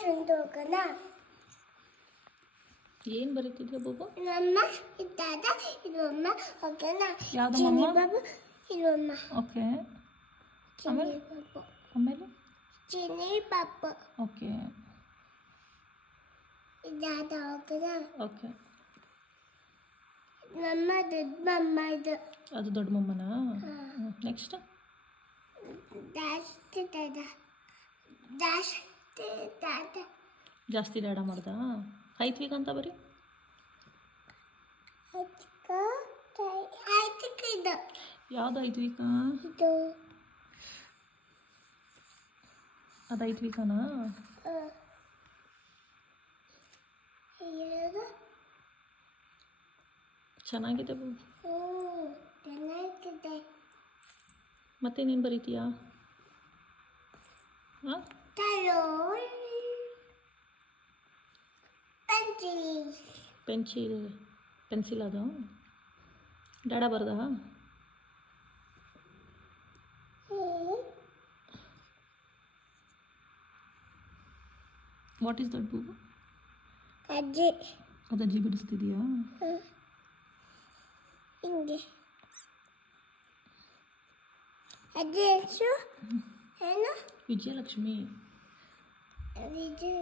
ಸುಂದೋಗನ ಏನು ಬರೀತಿದ್ಯಾ ಬಾಬು? ನಮ್ಮ ಇದ್ದಾದ ಇದು ಅಮ್ಮ ಓಕೆನ. ಯಾವುದು ಚಿನ್ನಿ ಮಮ್ಮ? ಬಾಬು ಇದು ಅಮ್ಮ. ಓಕೆ. ಚಿನ್ನಿ ಬಾಬು ಆಮೇಲೆ ಚಿನ್ನಿ ಬಾಬು ಓಕೆ ಇದ್ದಾದ ಓಕೆನ. ಓಕೆ. ನಮ್ಮ ದೊಡ್ಡ ಮಮ್ಮ ಇದು ಅದು ದೊಡ್ಡ ಮಮ್ಮನಾ? ನೆಕ್ಸ್ಟ್ ಜಾಸ್ತಿ ದಾದ ಜಾಸ್ತಿ ದಾದ ಜಾಸ್ತಿ ದಾಡ ಮಾಡ್ದ. ಐತ್ವಿಕ್ ಅಂತ ಬರೀ. ಆಯ್ತು ಇದು ಯಾವ್ದು ಐತ್ವಿಕ? ಇದು ಅದು ಐತ್ವಿಕನಾ? ಇದು ಚೆನ್ನಾಗಿದೆ ಬಾಬು. ಚೆನ್ನಾಗಿದೆ. ಮತ್ತೆ ನೀನು ಬರೀತೀಯಾ? ಹಾಂ, ಪೆನ್ಸಿಲ್ ಅದು ಡಾಡ ಬರ್ದ. What is that Babu? ಅಜ್ಜಿ ಅದು ಅಜ್ಜಿ ಬಿಡಿಸ್ತಿದೀಯಾ? ಹಿಂಗೆ ಅಜ್ಜಿ ಹೆಸರು ಏನು? ವಿಜಯಲಕ್ಷ್ಮಿ. ವಿಜಯ